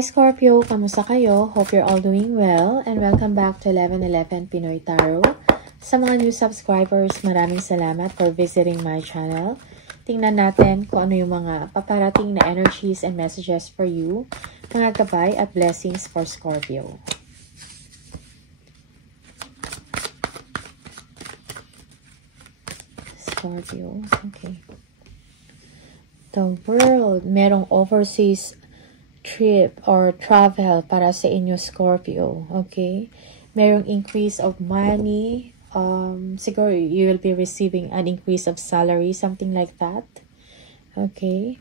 Hi Scorpio, kamusta kayo? Hope you're all doing well and welcome back to 1111 Pinoy Tarot. Sa mga new subscribers, maraming salamat for visiting my channel. Tingnan natin kung ano yung mga paparating na energies and messages for you, mga gabay at blessings for Scorpio. Scorpio, okay. The World, merong overseas trip or travel para sa inyo Scorpio, okay? Merong increase of money, siguro you will be receiving an increase of salary, something like that, okay?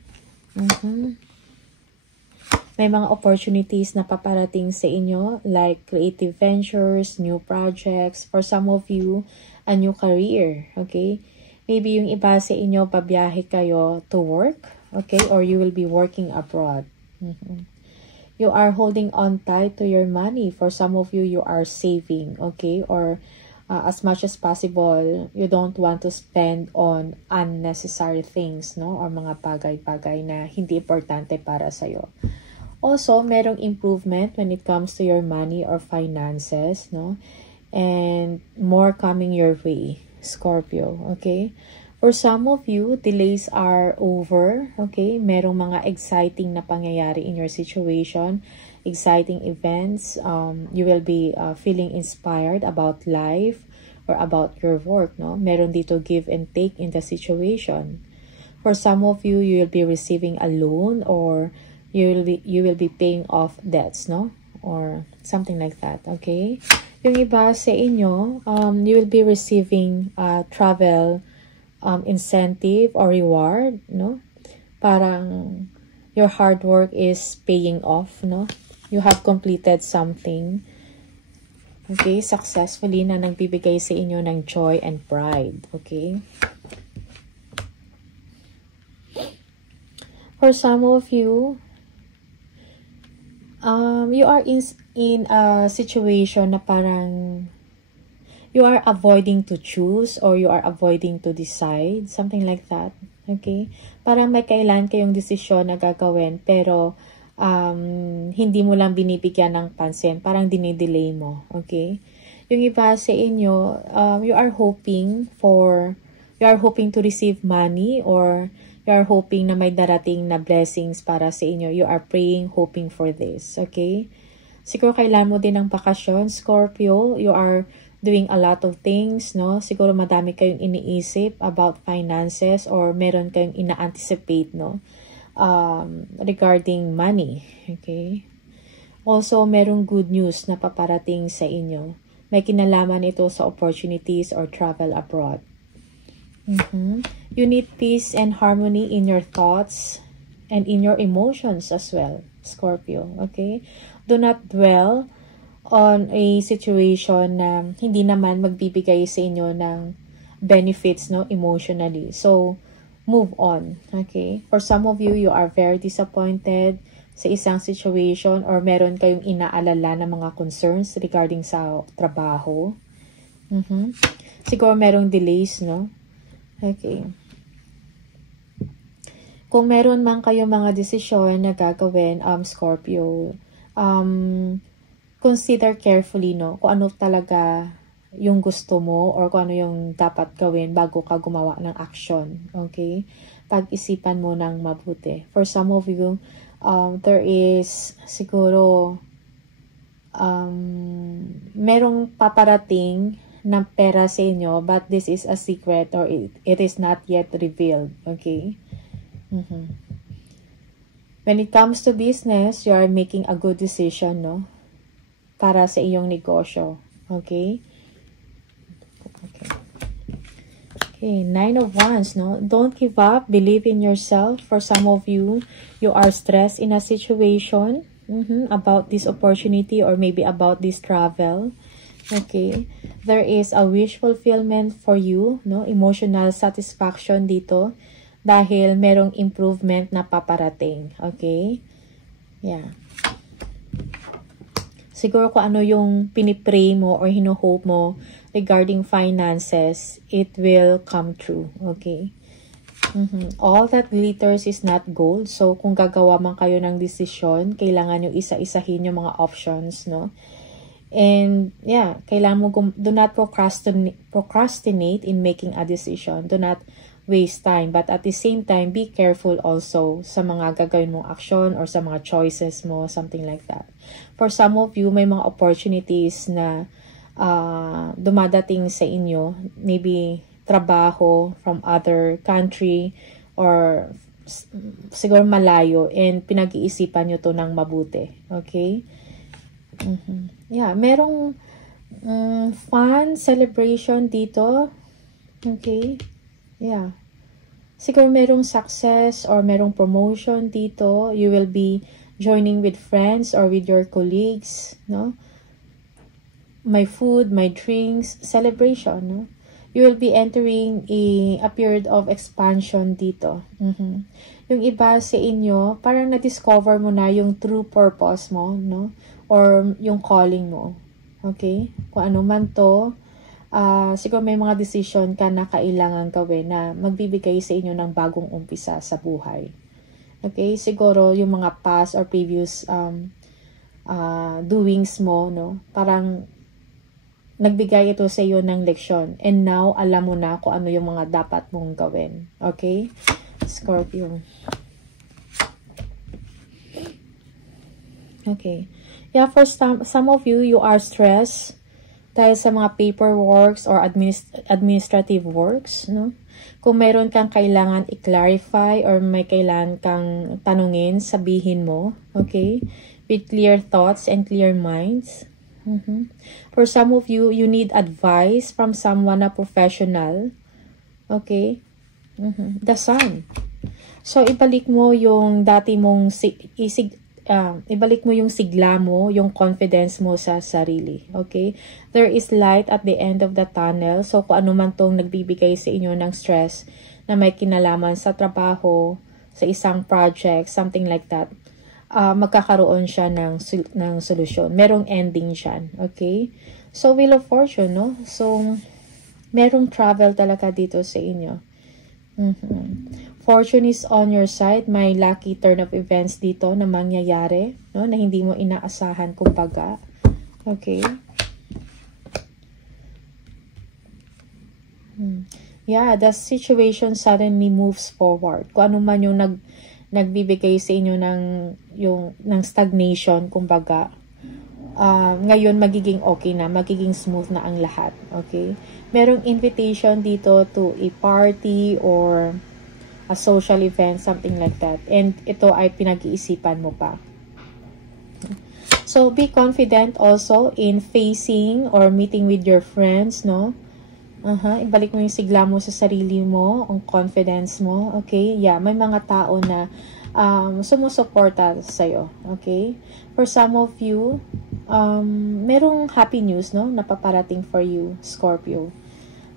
May mga opportunities na paparating sa inyo like creative ventures, new projects, for some of you, a new career, okay? Maybe yung iba sa inyo, pabiyahe kayo to work, okay? Or you will be working abroad. You are holding on tight to your money. For some of you, you are saving, okay? Or as much as possible, you don't want to spend on unnecessary things, no? Or mga bagay-bagay na hindi importante para sa'yo. Also, merong improvement when it comes to your money or finances, no? And more coming your way, Scorpio, okay? For some of you, delays are over, okay? Merong mga exciting na pangyayari in your situation, exciting events. You will be feeling inspired about life or about your work, no? Meron dito give and take in the situation. For some of you, you will be receiving a loan or you will be paying off debts, no? Or something like that, okay? Yung iba sa inyo, you will be receiving travel incentive or reward, no? Parang your hard work is paying off, no? You have completed something, okay, successfully na nagbibigay sa inyo ng joy and pride, okay? For some of you, you are in a situation na parang you are avoiding to choose or you are avoiding to decide, something like that, okay? Parang may kailan kayong desisyon na gagawin pero hindi mo lang binibigyan ng pansin, parang dinidelay mo, okay? Yung iba sa inyo, you are hoping to receive money or you are hoping na may darating na blessings para sa inyo. You are praying, hoping for this, okay? Siguro kailan mo din ng bakasyon, Scorpio. You are doing a lot of things, no? Siguro madami kayong iniisip about finances or meron kayong ina-anticipate, no? Regarding money, okay? Also, merong good news na paparating sa inyo. May kinalaman ito sa opportunities or travel abroad. You need peace and harmony in your thoughts and in your emotions as well, Scorpio, okay? Do not dwell on a situation na hindi naman magbibigay sa inyo ng benefits, no, emotionally. So, move on, okay? For some of you, you are very disappointed sa isang situation or meron kayong inaalala na mga concerns regarding sa trabaho. Siguro merong delays, no? Okay. Kung meron man kayong mga desisyon na gagawin, Scorpio, consider carefully, no, kung ano talaga yung gusto mo or kung ano yung dapat gawin bago ka gumawa ng action, okay? Pag-isipan mo ng mabuti. For some of you, there is siguro merong paparating na pera sa inyo but this is a secret or it is not yet revealed, okay? When it comes to business, you are making a good decision, no? Para sa iyong negosyo. Okay? Okay, 9 of Wands, no? Don't give up. Believe in yourself. For some of you, you are stressed in a situation about this opportunity or maybe about this travel. Okay? There is a wish fulfillment for you, no? Emotional satisfaction dito. Dahil merong improvement na paparating. Okay? Yeah. Siguro kung ano yung pinipray mo or hino-hope mo regarding finances, it will come true. Okay? All that glitters is not gold. So, kung gagawa man kayo ng desisyon, kailangan nyo isa-isahin yung mga options, no? And, yeah, kailangan mo, do not procrastinate in making a decision. Do not waste time. But at the same time, be careful also sa mga gagawin mong action or sa mga choices mo, something like that. For some of you, may mga opportunities na dumadating sa inyo. Maybe trabaho from other country or siguro malayo and pinag-iisipan nyo to ng mabuti. Okay? Yeah, merong fun celebration dito. Okay? Yeah. Siguro merong success or merong promotion dito. You will be joining with friends or with your colleagues, no? My food, my drinks, celebration, no? You will be entering a period of expansion dito. Yung iba sa inyo, parang na-discover mo na yung true purpose mo, no? Or yung calling mo. Okay? Kung ano man to, siguro may mga decision ka na kailangan gawin na magbibigay sa inyo ng bagong umpisa sa buhay. Okay? Siguro yung mga past or previous doings mo, no? Parang nagbigay ito sa iyo ng leksyon. And now, alam mo na kung ano yung mga dapat mong gawin. Okay? Scorpio. Okay. Yeah, for some of you, you are stressed dahil sa mga paperworks or administrative works, no? Kung mayroon kang kailangan i-clarify or may kailangan kang tanungin, sabihin mo. Okay? With clear thoughts and clear minds. For some of you, you need advice from someone, a professional. Okay? The Sun. So, ibalik mo yung dati mong ibalik mo yung sigla mo, yung confidence mo sa sarili. Okay? There is light at the end of the tunnel. So, kung ano man tong nagbibigay sa inyo ng stress na may kinalaman sa trabaho, sa isang project, something like that, magkakaroon siya ng solusyon. Merong ending siyan. Okay? So, Wheel of Fortune, no? So, merong travel talaga dito sa inyo. Fortune is on your side. May lucky turn of events dito na mangyayari, no? Na hindi mo inaasahan, kumbaga. Okay? Yeah, the situation suddenly moves forward. Kung ano man yung nagbibigay sa inyo ng stagnation, kumbaga, ngayon magiging okay na, magiging smooth na ang lahat. Okay? Merong invitation dito to a party or a social event, something like that. And ito ay pinag-iisipan mo pa. So, be confident also in facing or meeting with your friends, no? Ibalik mo yung sigla mo sa sarili mo, ang confidence mo, okay? Yeah, may mga tao na sumusuporta sa'yo, okay? For some of you, merong happy news, no? Napaparating for you, Scorpio.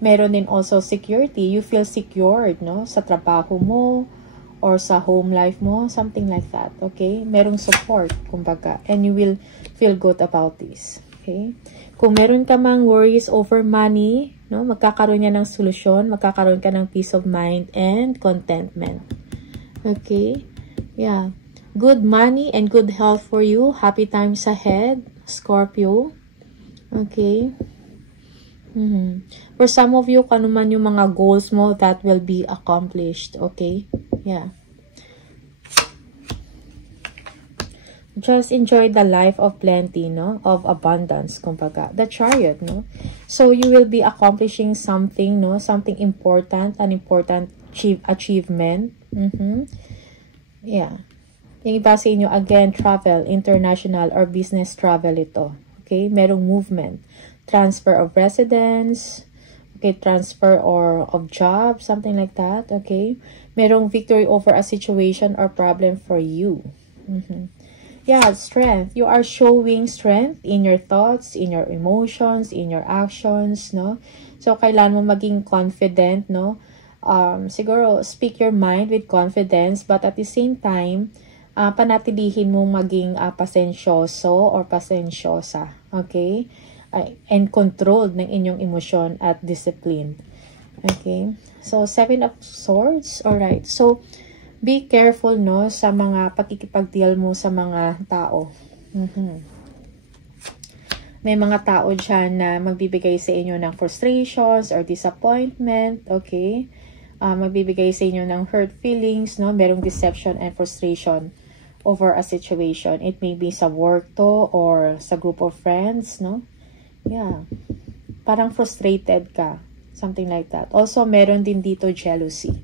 Meron din also security. You feel secured, no? Sa trabaho mo or sa home life mo, something like that, okay? Merong support, kumbaga, and you will feel good about this, okay? Kung meron ka mang worries over money, no, magkakaroon niya ng solusyon, magkakaroon ka ng peace of mind and contentment. Okay? Yeah. Good money and good health for you. Happy times ahead, Scorpio. Okay? For some of you, kung ano man yung mga goals mo, that will be accomplished. Okay? Yeah. Just enjoy the life of plenty, no? Of abundance, kumbaga. The Chariot, no? So, you will be accomplishing something, no? Something important, an important achievement. Yeah. Yung iba sa inyo, again, travel, international or business travel ito. Okay? Merong movement. Transfer of residence. Okay? Transfer or of job, something like that. Okay? Merong victory over a situation or problem for you. Yeah, strength. You are showing strength in your thoughts, in your emotions, in your actions, no? So, kailangan mo maging confident, no? Siguro, speak your mind with confidence, but at the same time, panatilihin mo maging pasensyoso or pasensyosa, okay? And controlled ng inyong emosyon at discipline. Okay? So, 7 of Swords. Alright. So, be careful, no, sa mga pakikipag-deal mo sa mga tao. May mga tao dyan na magbibigay sa inyo ng frustrations or disappointment. Okay? Magbibigay sa inyo ng hurt feelings, no? Merong deception and frustration over a situation. It may be sa work to or sa group of friends, no? Yeah. Parang frustrated ka. Something like that. Also, meron din dito jealousy.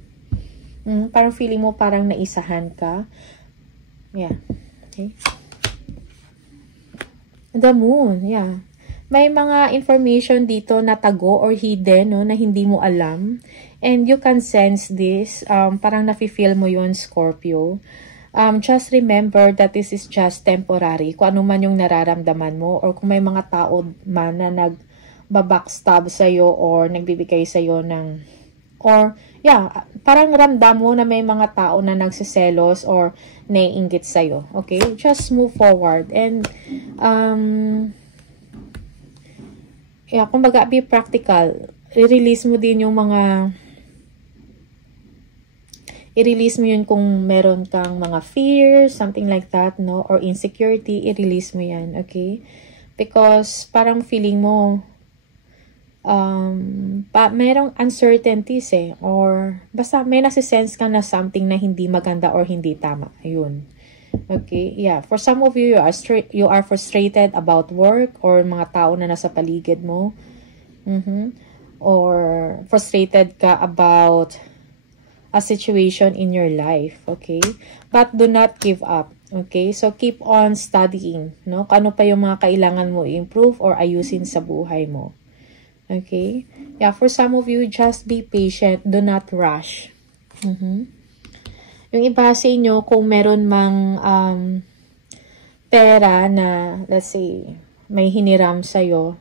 Parang feeling mo parang naisahan ka. Yeah. Okay. The Moon. Yeah. May mga information dito na tago or hidden, no, na hindi mo alam. And you can sense this. Parang nafe-feel mo yun, Scorpio. Just remember that this is just temporary. Kung ano man yung nararamdaman mo or kung may mga tao man na nagbabackstab sa'yo or nagbibigay sa'yo ng, or yeah, parang ramdam mo na may mga tao na nagsiselos or naiinggit sa'yo. Okay? Just move forward. And, yeah, kumbaga, be practical. I-release mo din yung mga, i-release mo yun kung meron kang mga fears, something like that, no? Or insecurity, i-release mo yan, okay? Because parang feeling mo, merong uncertainties or basta may nasisense ka na something na hindi maganda or hindi tama. Ayun. Okay, yeah. For some of you, you are frustrated about work or mga tao na nasa paligid mo. Or frustrated ka about a situation in your life, okay? But do not give up, okay? So, keep on studying, no? Kano pa yung mga kailangan mo i-improve or ayusin sa buhay mo. Okay? Yeah, for some of you, just be patient. Do not rush. Yung iba sa inyo, kung meron mang pera na, let's say, may hiniram sa'yo,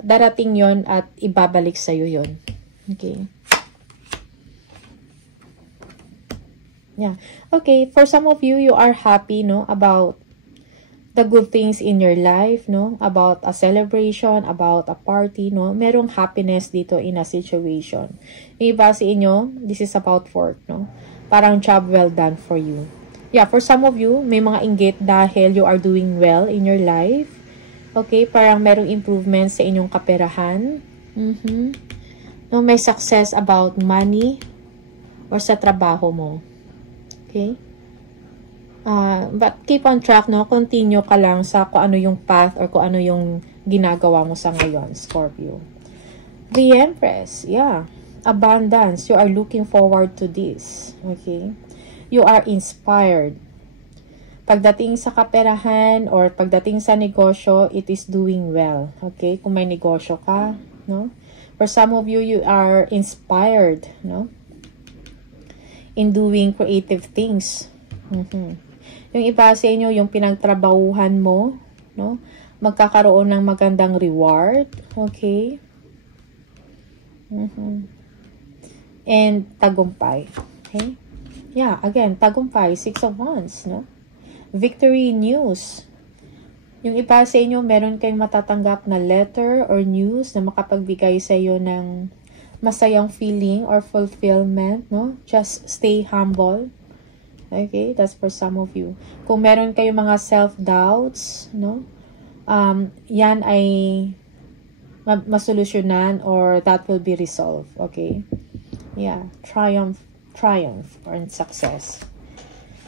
darating yon at ibabalik sa'yo yon. Okay? Yeah. Okay, for some of you, you are happy, no, about the good things in your life, no, about a celebration, about a party, no, merong happiness dito in a situation. Yung iba sa inyo, this is about work, no, parang job well done for you. Yeah, for some of you, may mga inggit dahil you are doing well in your life. Okay, parang merong improvement sa inyong kaperahan. No, may success about money or sa trabaho mo. Okay? But keep on track, no? Continue ka lang sa kung ano yung path or kung ano yung ginagawa mo sa ngayon, Scorpio. The Empress, yeah. Abundance. You are looking forward to this. Okay? You are inspired. Pagdating sa kaperahan or pagdating sa negosyo, it is doing well. Okay? Kung may negosyo ka, no? For some of you, you are inspired, no? In doing creative things. Yung iba sa inyo, yung pinagtrabahuhan mo, no? Magkakaroon ng magandang reward. Okay? And tagumpay. Okay? Yeah, again, tagumpay. 6 of Wands, no? Victory news. Yung iba sa inyo, meron kayong matatanggap na letter or news na makapagbigay sa iyo ng masayang feeling or fulfillment, no? Just stay humble. Okay, that's for some of you. Kung meron kayong mga self-doubts, no? Yan ay masolusyonan or that will be resolved. Okay? Yeah, triumph or success.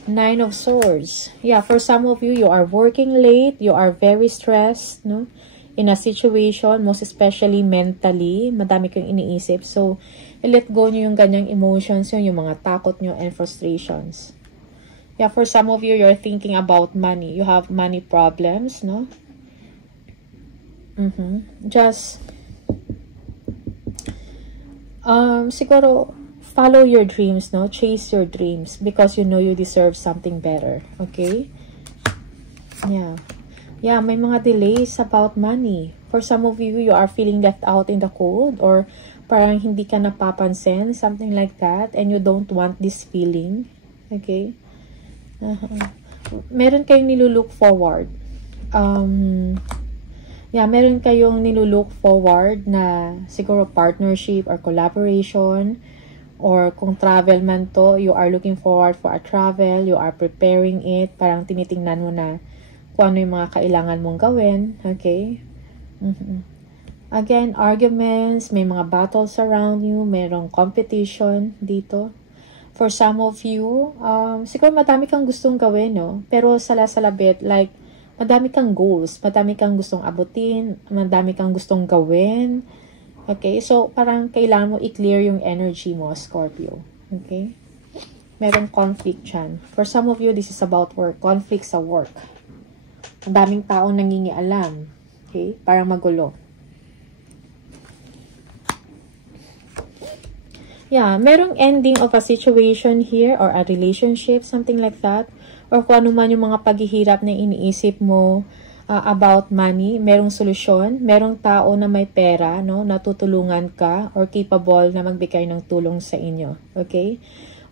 9 of Swords. Yeah, for some of you, you are working late, you are very stressed, no? In a situation, most especially mentally, madami kayong iniisip. So, let go nyo yung ganyang emotions, yung mga takot nyo and frustrations. Yeah, for some of you, you're thinking about money. You have money problems, no? Just, siguro, follow your dreams, no? Chase your dreams because you know you deserve something better, okay? Yeah. Yeah, may mga delays about money. For some of you, you are feeling left out in the cold or parang hindi ka napapansin, something like that, and you don't want this feeling, okay? Meron kayong nilulook forward. Yeah, meron kayong nilulook forward na siguro partnership or collaboration, or kung travel man to, you are looking forward for a travel, you are preparing it, parang tinitingnan mo na kung ano yung mga kailangan mong gawin, okay? Again, arguments, may mga battles around you, merong competition dito. For some of you, siguro madami kang gustong gawin, no? Pero sala-salabit, like, madami kang goals, madami kang gustong abutin, madami kang gustong gawin. Okay? So, parang kailangan mo i-clear yung energy mo, Scorpio. Okay? Merong conflict dyan. For some of you, this is about work. Conflict sa work. Ang daming taong nangingialam. Okay? Parang magulo. Yeah, merong ending of a situation here or a relationship, something like that. Or kung ano man yung mga paghihirap na iniisip mo about money, merong solusyon, merong tao na may pera, no, natutulungan ka or capable na magbigay ng tulong sa inyo. Okay?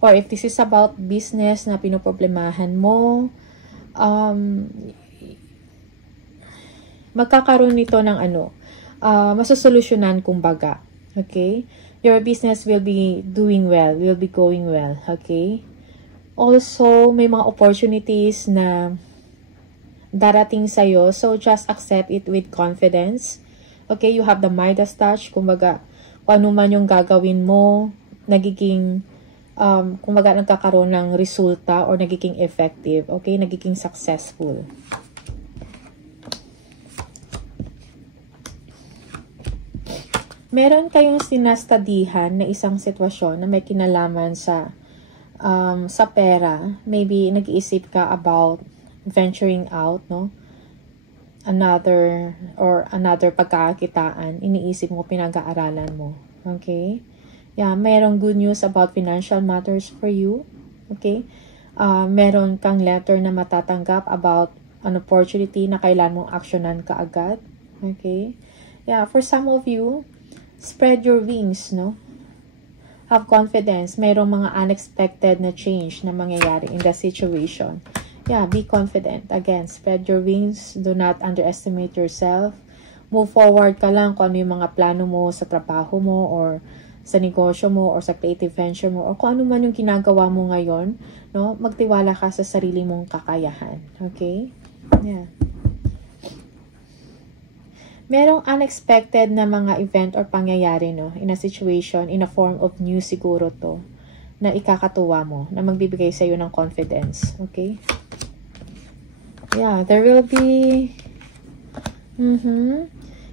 Or if this is about business na pinoproblemahan mo, magkakaroon nito ng masusolusyonan kumbaga. Okay? Your business will be doing well, will be going well. Okay? Also, may mga opportunities na darating sa'yo. So, just accept it with confidence. Okay? You have the Midas touch. Kumbaga, kung ano man yung gagawin mo, nagiging, kumbaga, nagkakaroon ng resulta or nagiging effective. Okay? Nagiging successful. Meron kayong sinastadihan na isang sitwasyon na may kinalaman sa pera. Maybe nag-iisip ka about venturing out, no? Another pagkakakitaan. Iniisip mo, pinag-aaralan mo. Okay? Yeah, merong good news about financial matters for you. Okay? Meron kang letter na matatanggap about an opportunity na kailan mong aksyonan kaagad. Okay? Yeah, for some of you, spread your wings, no? Have confidence. Mayroong mga unexpected na change na mangyayari in the situation. Yeah, be confident. Again, spread your wings. Do not underestimate yourself. Move forward ka lang kung ano yung mga plano mo sa trabaho mo or sa negosyo mo or sa creative venture mo or kung ano man yung ginagawa mo ngayon, no? Magtiwala ka sa sarili mong kakayahan. Okay? Yeah. Merong unexpected na mga event or pangyayari, no? In a situation, in a form of news siguro to, na ikakatuwa mo, na magbibigay sa iyo ng confidence. Okay? Yeah, there will be,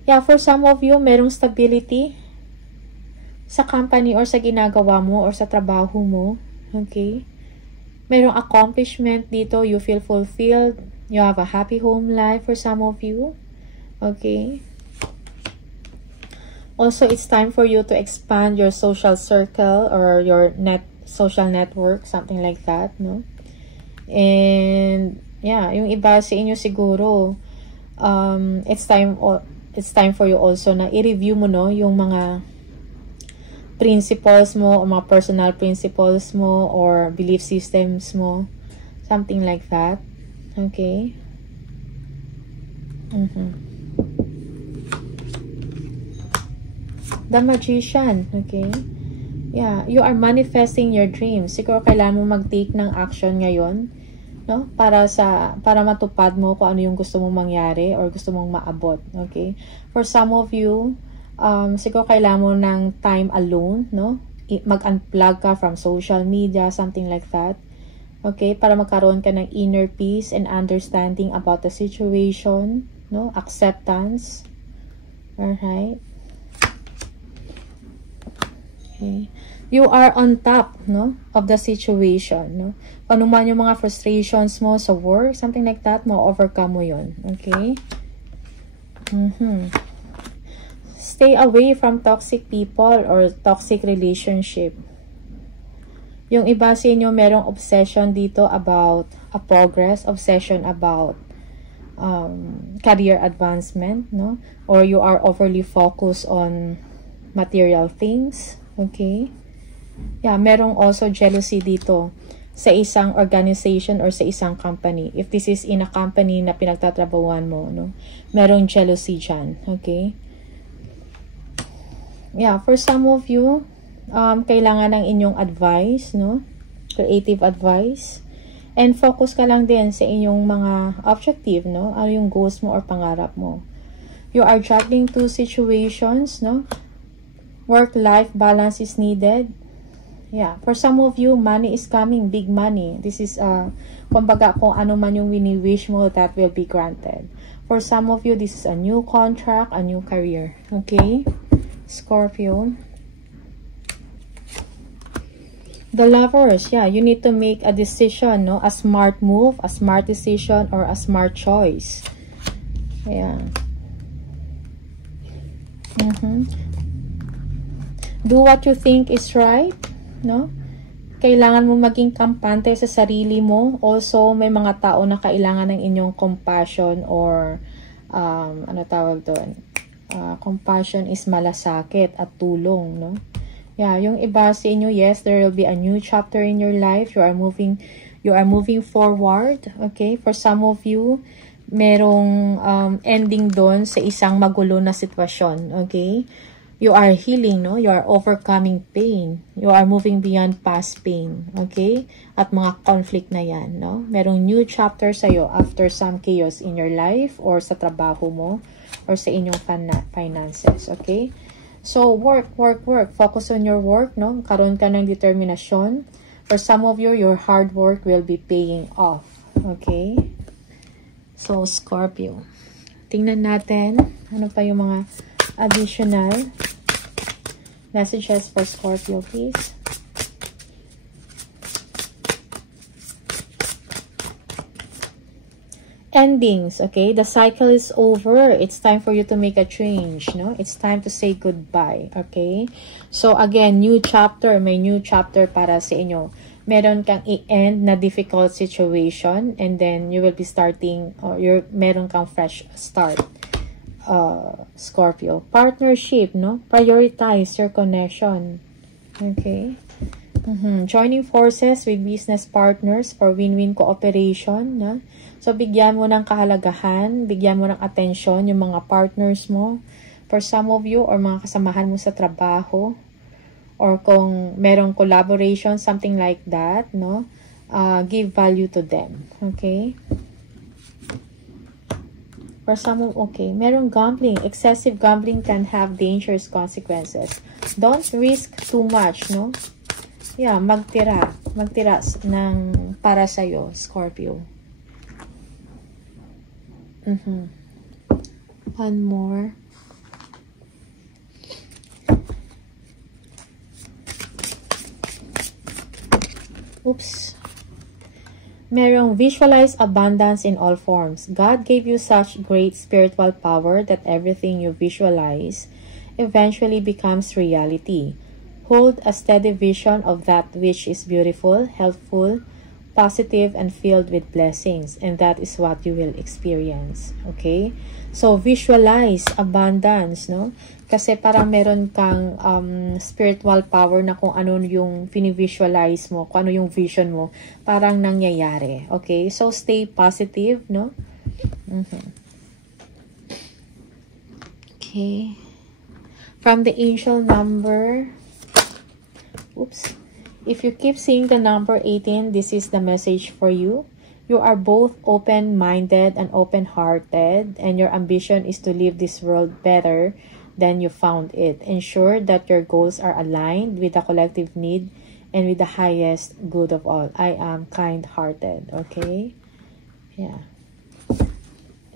yeah, for some of you, merong stability sa company or sa ginagawa mo or sa trabaho mo. Okay? Merong accomplishment dito, you feel fulfilled, you have a happy home life for some of you. Okay. Also, it's time for you to expand your social circle or your social network, something like that, no? And yeah, yung iba sa inyo siguro, it's time for you also na i-review mo, no, yung mga principles mo o mga personal principles mo or belief systems mo, something like that. Okay. The Magician, okay? Yeah, you are manifesting your dreams. Siguro kailangan mo mag-take ng action ngayon, no? Para matupad mo kung ano yung gusto mong mangyari or gusto mong maabot, okay? For some of you, siguro kailangan mo ng time alone, no? Mag-unplug ka from social media, something like that. Okay? Para magkaroon ka ng inner peace and understanding about the situation, no? Acceptance. Alright? Okay. You are on top, no, of the situation, no? Ano man yung mga frustrations mo sa work, something like that, ma-overcome mo yun. Okay? Stay away from toxic people or toxic relationship. Yung iba sa inyo, merong obsession dito about a progress, obsession about career advancement, no? Or you are overly focused on material things. Okay? Yeah, merong also jealousy dito sa isang organization or sa isang company. If this is in a company na pinagtatrabahuan mo, no? Merong jealousy dyan, okay? Yeah, for some of you, kailangan ng inyong advice, no? Creative advice. And focus ka lang din sa inyong mga objective, no? Ano yung goals mo or pangarap mo. You are juggling two situations, no? Work-life balance is needed. Yeah, for some of you, money is coming, big money. This is, kumbaga, kung ano man yung wini-wish mo, that will be granted. For some of you, this is a new contract, a new career. Okay? Scorpio. The Lovers, yeah, you need to make a decision, no? A smart move, a smart decision, or a smart choice. Yeah. Do what you think is right, no? Kailangan mo maging kampante sa sarili mo. Also, may mga tao na kailangan ng inyong compassion or, ano tawag doon? Compassion is malasakit at tulong, no? Yeah, yung iba sa inyo, yes, there will be a new chapter in your life. You are moving forward, okay? For some of you, merong ending doon sa isang magulo na sitwasyon, okay? You are healing, no? You are overcoming pain. You are moving beyond past pain, okay? At mga conflict na yan, no? Merong new chapter sa'yo after some chaos in your life or sa trabaho mo or sa inyong finances, okay? So, work. Focus on your work, no? Karoon ka ng determinasyon. For some of you, your hard work will be paying off. Okay? So, Scorpio. Tingnan natin. Ano pa yung mga additional messages for Scorpio, please? Endings, okay? The cycle is over. It's time for you to make a change, no? It's time to say goodbye, okay? So, again, new chapter. May new chapter para sa inyo. Meron kang i-end na difficult situation and then you will be starting, or meron kang fresh start, Scorpio. Partnership, no? Prioritize your connection, okay? Joining forces with business partners for win-win cooperation, no? So, bigyan mo ng kahalagahan, bigyan mo ng atensyon yung mga partners mo. For some of you, or mga kasamahan mo sa trabaho, or kung merong collaboration, something like that, no? Give value to them, okay? For some of, okay, merong gambling. Excessive gambling can have dangerous consequences. Don't risk too much, no? Yeah, magtira ng para sa'yo, Scorpio. One more. Oops. Merong visualize abundance in all forms. God gave you such great spiritual power that everything you visualize eventually becomes reality. Hold a steady vision of that which is beautiful, helpful, positive, and filled with blessings, and that is what you will experience, okay? So, visualize abundance, no? Kasi parang meron kang spiritual power na kung ano yung visualize mo, kung ano yung vision mo, parang nangyayari, okay? So, stay positive, no? Okay. From the angel number, oops. If you keep seeing the number 18, this is the message for you. You are both open-minded and open-hearted, and your ambition is to leave this world better than you found it. Ensure that your goals are aligned with the collective need and with the highest good of all. I am kind-hearted, okay? Yeah.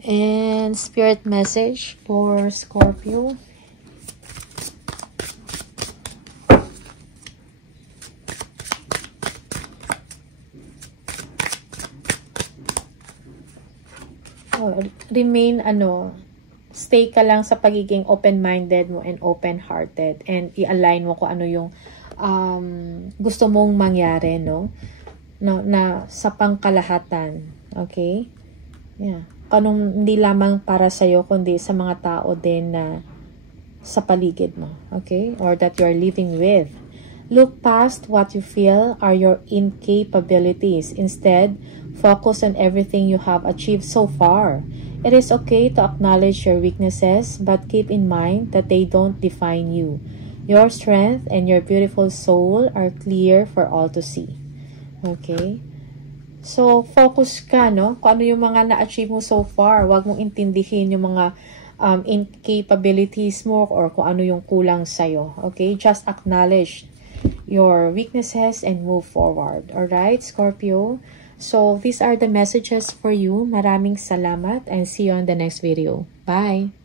And spirit message for Scorpio. Remain, stay ka lang sa pagiging open-minded mo and open-hearted, and i-align mo kung ano yung gusto mong mangyari, no? Na sa pangkalahatan, okay? Yeah. Kanong hindi lamang para sa'yo, kundi sa mga tao din na sa paligid mo, okay? Or that you're living with. Look past what you feel are your incapabilities. Instead, focus on everything you have achieved so far. It is okay to acknowledge your weaknesses, but keep in mind that they don't define you. Your strength and your beautiful soul are clear for all to see. Okay? So, focus ka, no? Kung ano yung mga na-achieve mo so far. Huwag mong intindihin yung mga incapabilities mo or kung ano yung kulang sa'yo. Okay? Just acknowledge your weaknesses and move forward. Alright, Scorpio? So, these are the messages for you. Maraming salamat and see you on the next video. Bye!